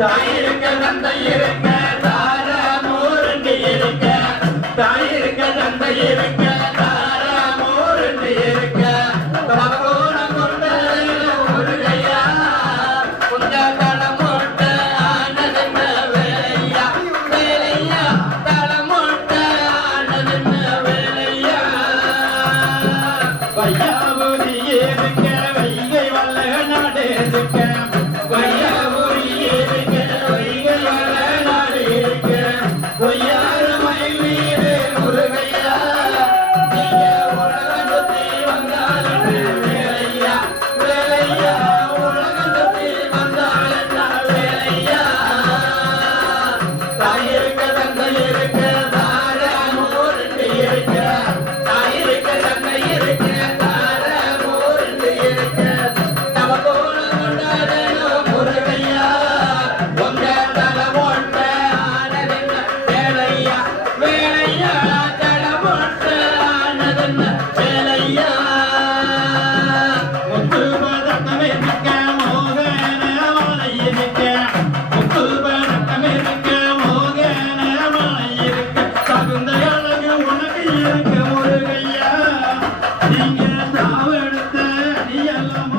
தாய் இருக்க தந்தை இருக்க தார மூரண்டி இருக்க தாய் இருக்க தந்தை இருக்க தார மூரண்டி இருக்க தவகோணம் கொண்ட முருகையா உங்க தளமோட்ட ஆனதென்ன வேலையா வேலையா தளமோட்ட ஆனதென்ன வேலையா வையாபுரி இருக்க வைகை வல்ல நாடு இருக்க வையாபுரி இருக்க வைகை வல்ல நாடு இருக்க பொய்யார மயில் மீது முருகையா நீங்க உலகம் சுத்தி வந்தாலும் வேலையா வேலையா உலகம் சுத்தி வந்தாலும் வேலையா தாய் இருக்க தந்தை இருக்க தார மூரண்டு இருக்க தாய் இருக்க தந்தை இருக்க தார மூரண்டு இருக்க தவகோணம் கொண்டாடனோ முருகையா உங்க தலமோட்ட ஆனதென்ன வேலையா வேலையா தலமோட்ட ஆனதென்ன வேலையா முத்து பதக்கமே நிற்க மோகன மலை இருக்க முத்து பதக்கமே நிற்க மோகன மலை இருக்க தகுந்த அழகு உனக்கு இருக்க முருகையா நீங்க சாவெடுத்த நீ எல்லாம்